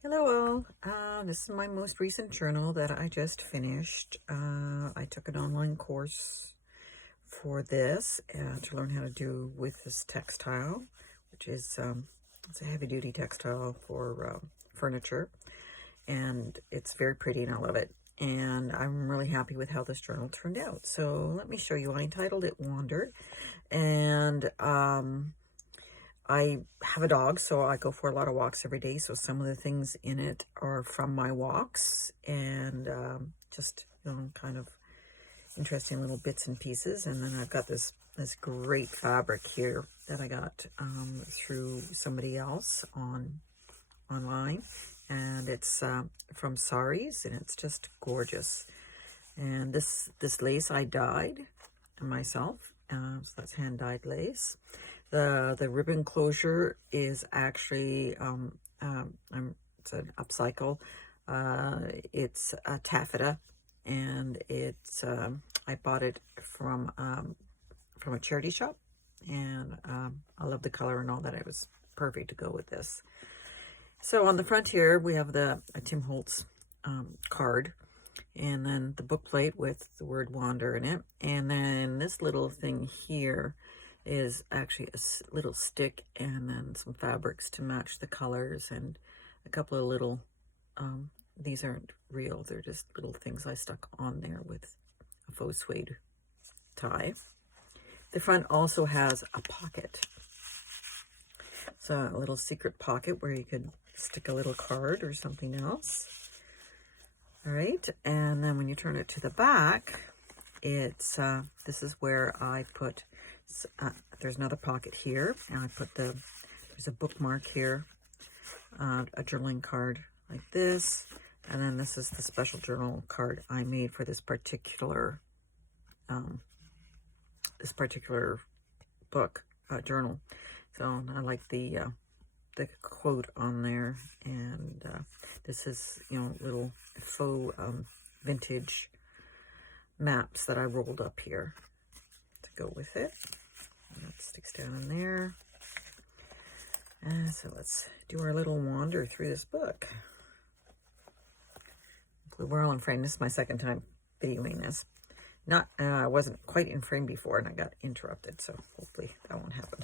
Hello all. This is my most recent journal that I just finished. I took an online course for this to learn how to do with this textile, which is it's a heavy-duty textile for furniture, and it's very pretty and I love it. And I'm really happy with how this journal turned out. So let me show you. I entitled it Wander, and I have a dog, so I go for a lot of walks every day. So some of the things in it are from my walks and just, kind of interesting little bits and pieces. And then I've got this great fabric here that I got through somebody else online. And it's from Saris, and it's just gorgeous. And this lace I dyed myself. So that's hand-dyed lace. The ribbon closure is actually it's an upcycle. It's a taffeta, and it's I bought it from a charity shop, and I love the color and all that. It was perfect to go with this. So on the front here we have a Tim Holtz card, and then the book plate with the word Wander in it, and then this little thing here is actually a little stick, and then some fabrics to match the colors, and a couple of little these aren't real, they're just little things I stuck on there with a faux suede tie. The front also has a pocket, so a little secret pocket where you could stick a little card or something else. All right, and then when you turn it to the back, it's this is where I put there's another pocket here, and I put there's a bookmark here, a journaling card like this, and then this is the special journal card I made for this particular book journal. So I like the quote on there, and this is little faux vintage maps that I rolled up here to go with it. And that sticks down in there. And so let's do our little wander through this book. We're all in frame. This is my second time videoing this. I wasn't quite in frame before, and I got interrupted, so hopefully that won't happen.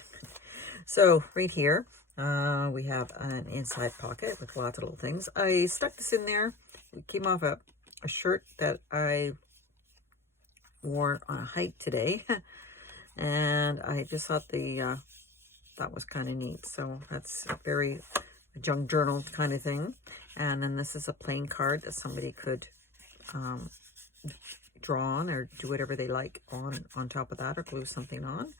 So right here, we have an inside pocket with lots of little things. I stuck this in there. It came off a shirt that I wore on a hike today, and I just thought that was kind of neat. So that's a very junk journal kind of thing. And then this is a plain card that somebody could draw on or do whatever they like on top of that, or glue something on.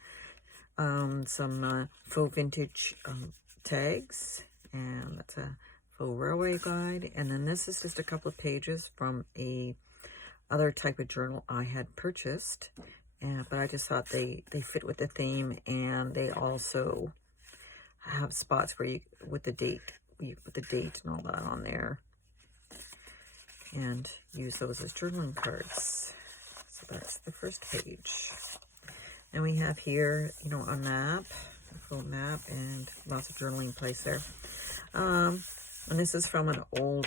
Some faux vintage tags, and that's a faux railway guide. And then this is just a couple of pages from a other type of journal I had purchased, but I just thought they fit with the theme, and they also have spots where you with the date and all that on there, and use those as journaling cards. So that's the first page. And we have here, a map, a full map, and lots of journaling place there. And this is from an old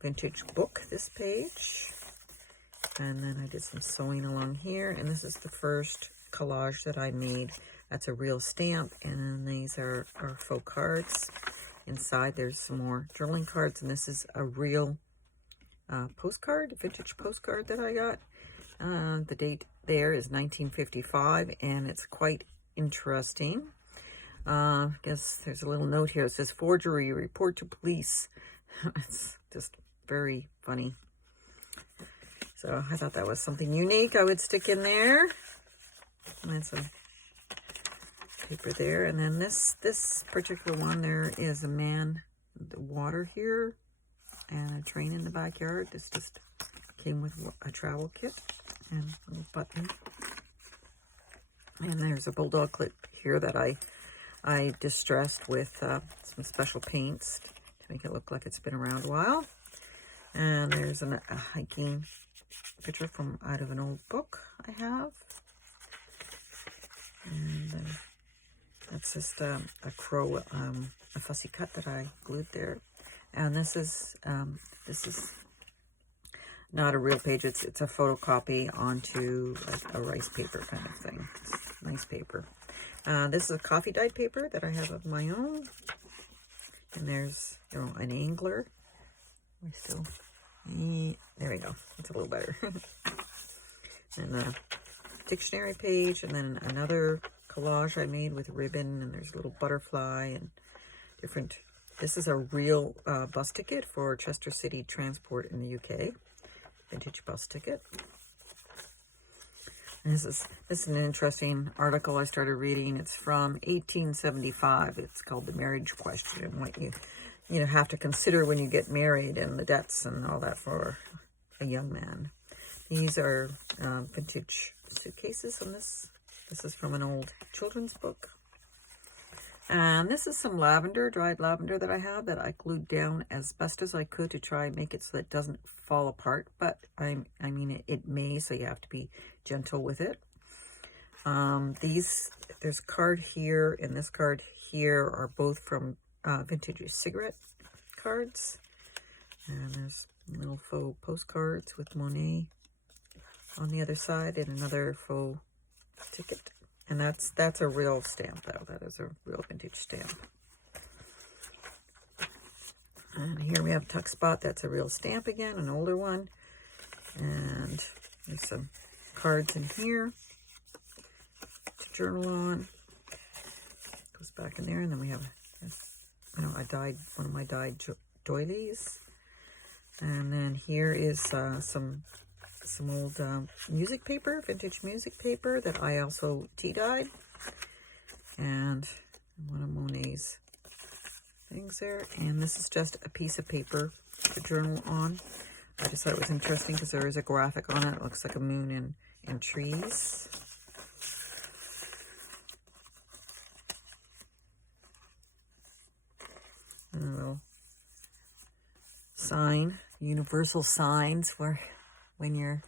vintage book, this page. And then I did some sewing along here, and this is the first collage that I made. That's a real stamp, and then these are faux cards. Inside there's some more journaling cards, and this is a real postcard, vintage postcard that I got. The date there is 1955, and it's quite interesting. I guess there's a little note here. It says, "Forgery, report to police." It's just very funny. So I thought that was something unique I would stick in there. And some paper there. And then this particular one, there is a man with the water here and a train in the backyard. This just came with a travel kit and a little button. And there's a bulldog clip here that I distressed with some special paints to make it look like it's been around a while. And there's a hiking picture from out of an old book I have. And that's just a crow, a fussy cut that I glued there. And this is not a real page. It's a photocopy onto like a rice paper kind of thing. It's nice paper. This is a coffee dyed paper that I have of my own. And there's, you know, an angler. There we go. It's a little better. And a dictionary page, and then another collage I made with ribbon, and there's a little butterfly and different. This is a real bus ticket for Chester City Transport in the UK. Vintage bus ticket. And this is an interesting article I started reading. It's from 1875. It's called The Marriage Question, and what you know, have to consider when you get married, and the debts and all that for a young man. These are vintage suitcases on this. This is from an old children's book. And this is some lavender, dried lavender that I have that I glued down as best as I could to try and make it so that it doesn't fall apart. But I mean, it may, so you have to be gentle with it. There's a card here and this card here are both from vintage cigarette cards. And there's little faux postcards with Monet on the other side and another faux ticket. And that's a real stamp, though. That is a real vintage stamp. And here we have Tuck Spot. That's a real stamp again, an older one. And there's some cards in here to journal on. Goes back in there, and then we have, I dyed one of my dyed doilies. And then here is some old music paper, vintage music paper that I also tea-dyed. And one of Monet's things there. And this is just a piece of paper to journal on. I just thought it was interesting because there is a graphic on it. It looks like a moon and trees. And a little sign, universal signs where when you're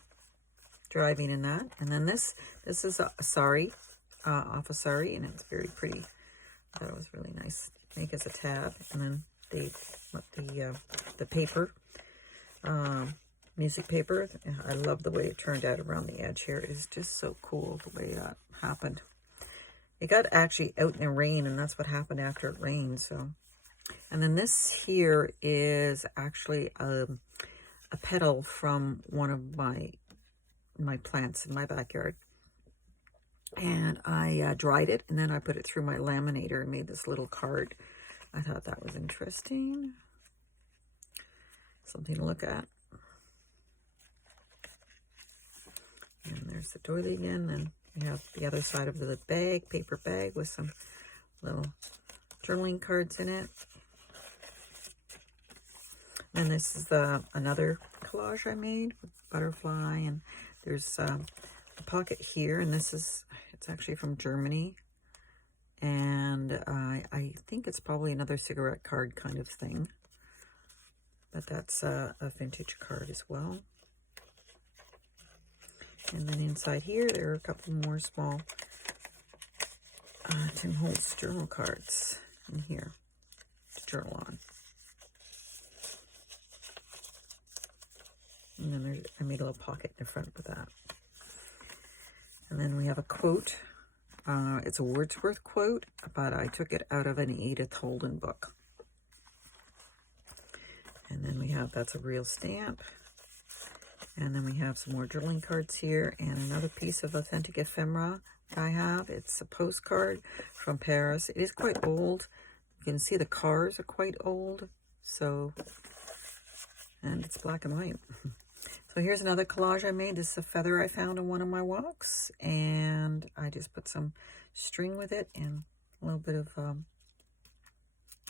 driving in that. And then this is a sari, off a sari, and it's very pretty. I thought it was really nice to make as a tab. And then the paper, music paper. I love the way it turned out around the edge here. It's just so cool the way that happened. It got actually out in the rain, and that's what happened after it rained. So, and then this here is actually a petal from one of my plants in my backyard, and I dried it, and then I put it through my laminator and made this little card. I thought that was interesting, something to look at. And there's the doily again, and we have the other side of the bag, paper bag with some little journaling cards in it. And this is another collage I made with butterfly, and there's a pocket here, and it's actually from Germany, and I think it's probably another cigarette card kind of thing, but that's a vintage card as well. And then inside here there are a couple more small Tim Holtz journal cards in here to journal on. And then I made a little pocket in the front with that. And then we have a quote. It's a Wordsworth quote, but I took it out of an Edith Holden book. And then we have, that's a real stamp. And then we have some more journaling cards here, and another piece of authentic ephemera that I have. It's a postcard from Paris. It is quite old. You can see the cars are quite old. So, and it's black and white. So here's another collage I made. This is a feather I found on one of my walks, and I just put some string with it and a little bit of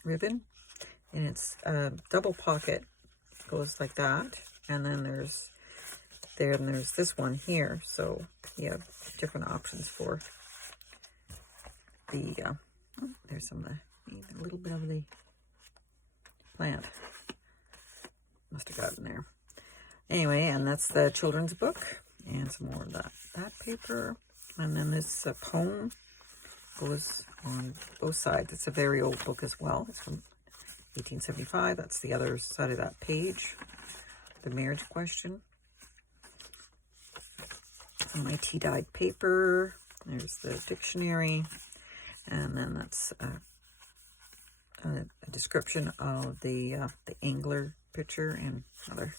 ribbon. And it's a double pocket, goes like that. And then there's this one here. So you have different options for the, there's some, a little bit of the plant. Must have gotten there. Anyway, and that's the children's book, and some more of that paper. And then this poem goes on both sides. It's a very old book as well. It's from 1875. That's the other side of that page, the marriage question. On my tea-dyed paper, there's the dictionary, and then that's a description of the angler picture and other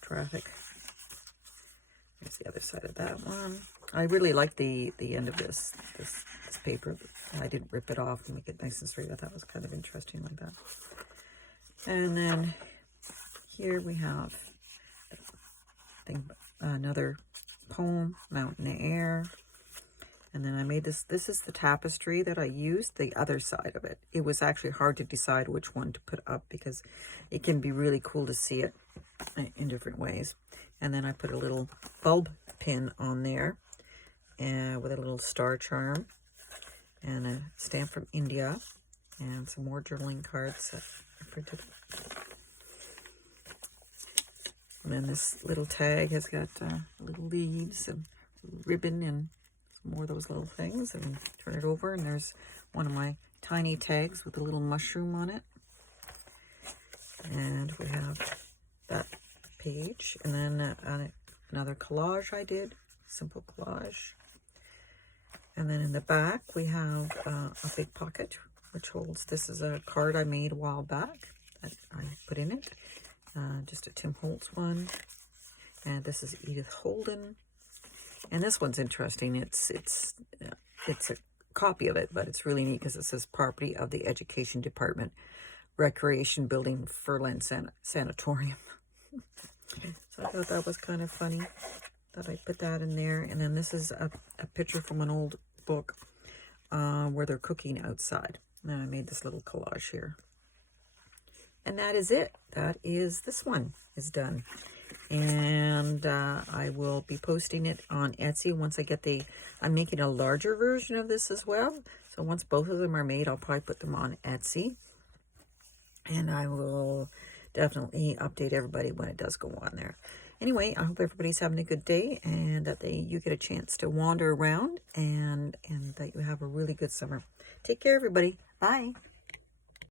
traffic. There's the other side of that one. I really like the end of this paper. I didn't rip it off and make it nice and straight. I thought it was kind of interesting like that. And then here we have another poem, Mountain Air. And then I made this. This is the tapestry that I used, the other side of it. It was actually hard to decide which one to put up because it can be really cool to see it in different ways. And then I put a little bulb pin on there with a little star charm and a stamp from India and some more journaling cards that I printed. And then this little tag has got little leaves and ribbon and more of those little things. And turn it over, and there's one of my tiny tags with a little mushroom on it. And we have that page, and then another collage I did, simple collage. And then in the back we have a big pocket which holds, this is a card I made a while back that I put in it, just a Tim Holtz one. And this is Edith Holden. And this one's interesting. It's a copy of it, but it's really neat because it says property of the Education Department, Recreation Building, Furland Sanatorium. So I thought that was kind of funny that I put that in there. And then this is a picture from an old book where they're cooking outside. And I made this little collage here. And that is it. That is, this one is done. And I will be posting it on Etsy once I get I'm making a larger version of this as well. So once both of them are made, I'll probably put them on Etsy. And I will definitely update everybody when it does go on there. Anyway, I hope everybody's having a good day and that you get a chance to wander around and that you have a really good summer. Take care, everybody. Bye.